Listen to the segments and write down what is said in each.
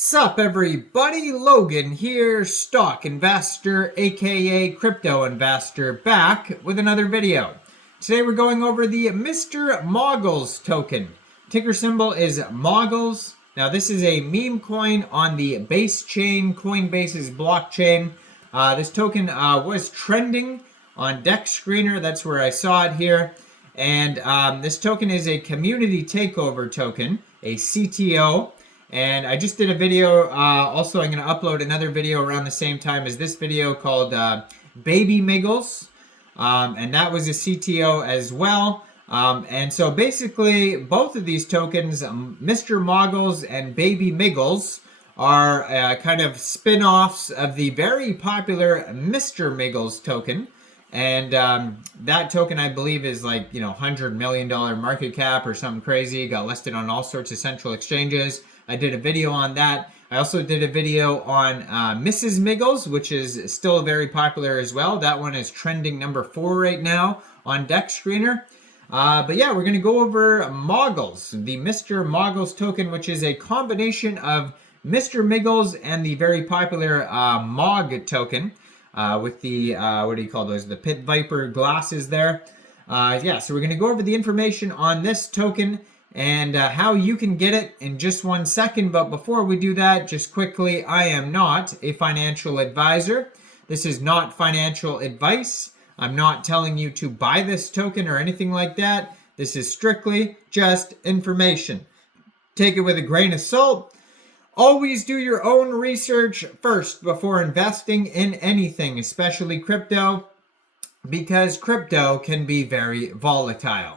Sup everybody, Logan here, stock investor aka crypto investor, back with another video. Today we're going over the Mr. Moggles token. Ticker symbol is Moggles. Now this is a meme coin on the Base chain, Coinbase's blockchain. This token was trending on DEX Screener, that's where I saw it here. And this token is a community takeover token, a CTO. And I just did a video, also I'm going to upload another video around the same time as this video called Baby Miggles. And that was a CTO as well. And so basically both of these tokens, Mr. Moggles and Baby Miggles, are kind of spin-offs of the very popular Mr. Miggles token. And that token, I believe, is like, $100 million market cap or something crazy. Got listed on all sorts of central exchanges. I did a video on that. I also did a video on Mrs. Miggles, which is still very popular as well. That one is trending number 4 right now on DEX Screener. But yeah, we're going to go over Moggles, the Mr. Moggles token, which is a combination of Mr. Miggles and the very popular Mog token with the, what do you call those, the Pit Viper glasses there. Yeah, so we're going to go over the information on this token and how you can get it in just 1 second. But before we do that, just quickly, I am not a financial advisor. This is not financial advice. I'm not telling you to buy this token or anything like that. This is strictly just information. Take it with a grain of salt. Always do your own research first before investing in anything, especially crypto, because crypto can be very volatile.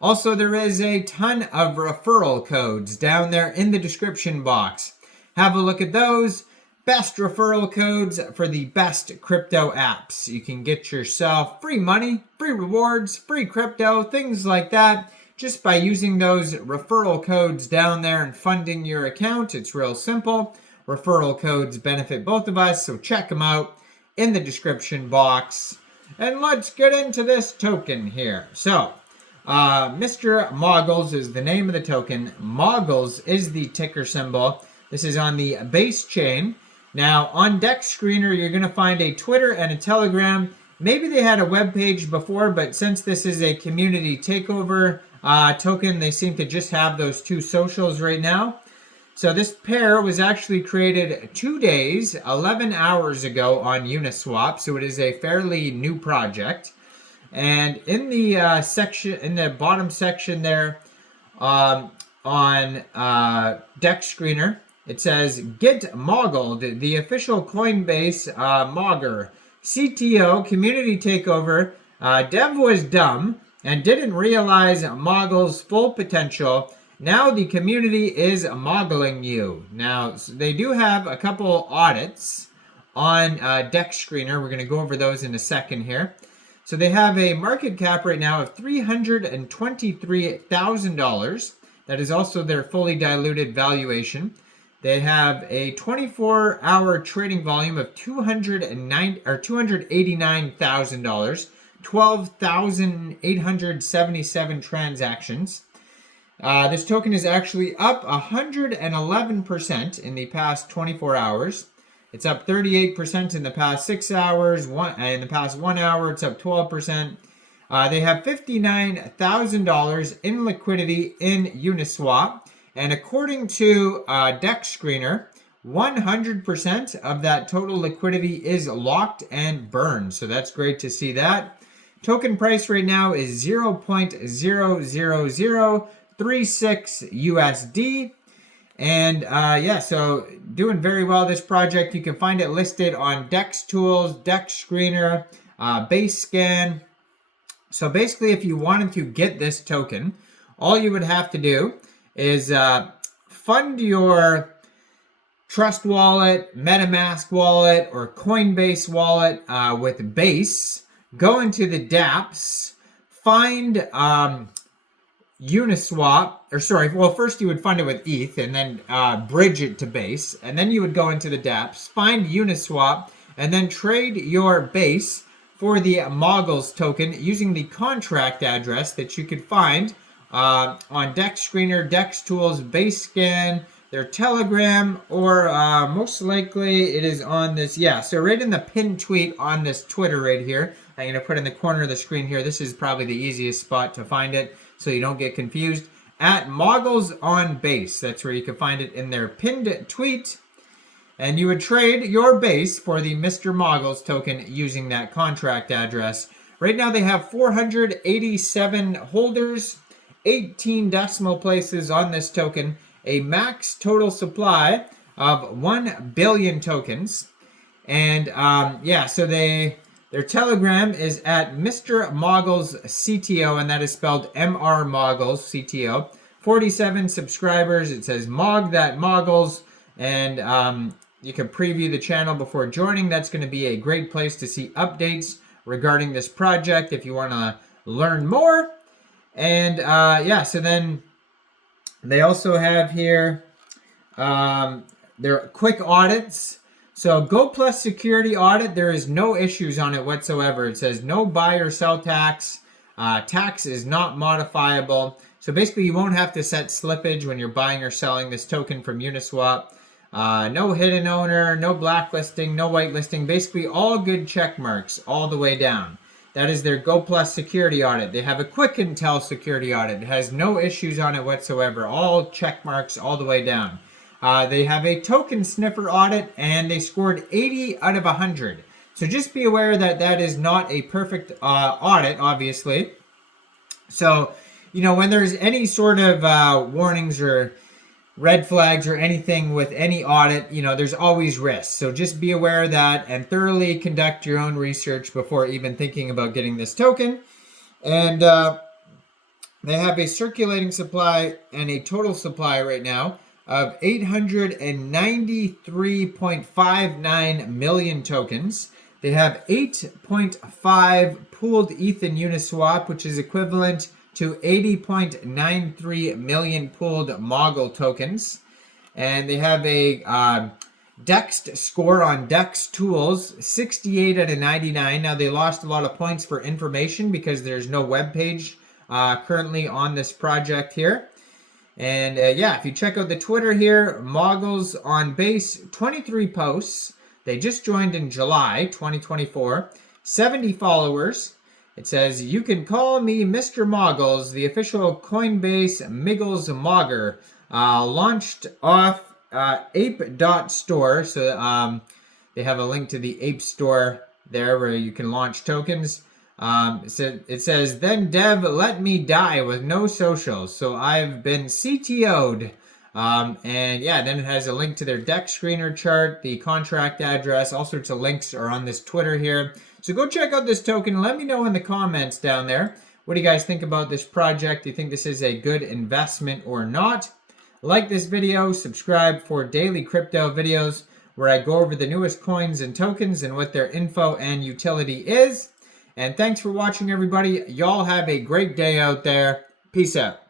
Also, there is a ton of referral codes down there in the description box. Have a look at those. Best referral codes for the best crypto apps. You can get yourself free money, free rewards, free crypto, things like that, just by using those referral codes down there and funding your account. It's real simple. Referral codes benefit both of us, so check them out in the description box. And let's get into this token here. So, Mr. Moggles is the name of the token. Moggles is the ticker symbol. This is on the Base chain. Now, on DEX Screener, you're going to find a Twitter and a Telegram. Maybe they had a web page before, but since this is a community takeover token, they seem to just have those 2 socials right now. So this pair was actually created 2 days, 11 hours ago on Uniswap. So it is a fairly new project. And in the section, in the bottom section there, on DEX Screener, it says "Get Moggled," the official Coinbase Mogger CTO community takeover. Dev was dumb and didn't realize Moggles' full potential. Now the community is moggling you. Now they do have a couple audits on DEX Screener. We're going to go over those in a second here. So they have a market cap right now of $323,000. That is also their fully diluted valuation. They have a 24-hour trading volume of $289,000, 12,877 transactions. This token is actually up 111% in the past 24 hours. It's up 38% in the past 6 hours. In the past 1 hour, it's up 12%. They have $59,000 in liquidity in Uniswap. And according to DEX Screener, 100% of that total liquidity is locked and burned. So that's great to see that. Token price right now is 0.00036 USD. And yeah, so doing very well, this project. You can find it listed on DEX Tools, DEX Screener, Base Scan. So basically, if you wanted to get this token, all you would have to do is fund your Trust Wallet, MetaMask wallet, or Coinbase wallet with Base. Go into the dApps, find Uniswap, or sorry, well, first you would fund it with ETH and then bridge it to Base, and then you would go into the dApps, find Uniswap, and then trade your Base for the Moggles token using the contract address that you could find on DEX Screener, DEX Tools, Base Scan, their Telegram, or most likely it is on this. Yeah, so right in the pinned tweet on this Twitter right here. I'm going to put in the corner of the screen here. This is probably the easiest spot to find it so you don't get confused. At Moggles on Base. That's where you can find it in their pinned tweet. And you would trade your base for the Mr. Moggles token using that contract address. Right now they have 487 holders, 18 decimal places on this token, a max total supply of 1 billion tokens. And yeah, so their Telegram is at Mr. Moggles CTO, and that is spelled MR Moggles CTO. 47 subscribers. It says Mog that Moggles, and you can preview the channel before joining. That's going to be a great place to see updates regarding this project if you want to learn more. And yeah, so then they also have here their quick audits. So Go Plus security audit, there is no issues on it whatsoever. It says no buy or sell tax. Tax is not modifiable. So basically you won't have to set slippage when you're buying or selling this token from Uniswap. No hidden owner, no blacklisting, no whitelisting. Basically all good check marks all the way down. That is their Go Plus security audit. They have a Quick Intel security audit. It has no issues on it whatsoever. All check marks all the way down. They have a token sniffer audit, and they scored 80 out of 100. So just be aware that that is not a perfect audit, obviously. So, you know, when there's any sort of warnings or red flags or anything with any audit, you know, there's always risks. So just be aware of that and thoroughly conduct your own research before even thinking about getting this token. And they have a circulating supply and a total supply right now of 893.59 million tokens. They have 8.5 pooled ETH in Uniswap, which is equivalent to 80.93 million pooled Moggle tokens. And they have a DEX score on DEX tools, 68 out of 99. Now they lost a lot of points for information because there's no web page currently on this project here. And yeah, if you check out the Twitter here, Moggles on Base, 23 posts. They just joined in July 2024. 70 followers. It says, you can call me Mr. Moggles, the official Coinbase Miggles Mogger. Launched off ape.store. So they have a link to the ape store there where you can launch tokens. It says, then dev let me die with no socials. So I've been CTO'd. And yeah, then it has a link to their DEX screener chart, the contract address, all sorts of links are on this Twitter here. So go check out this token. Let me know in the comments down there. What do you guys think about this project? Do you think this is a good investment or not? Like this video, subscribe for daily crypto videos where I go over the newest coins and tokens and what their info and utility is. And thanks for watching, everybody. Y'all have a great day out there. Peace out.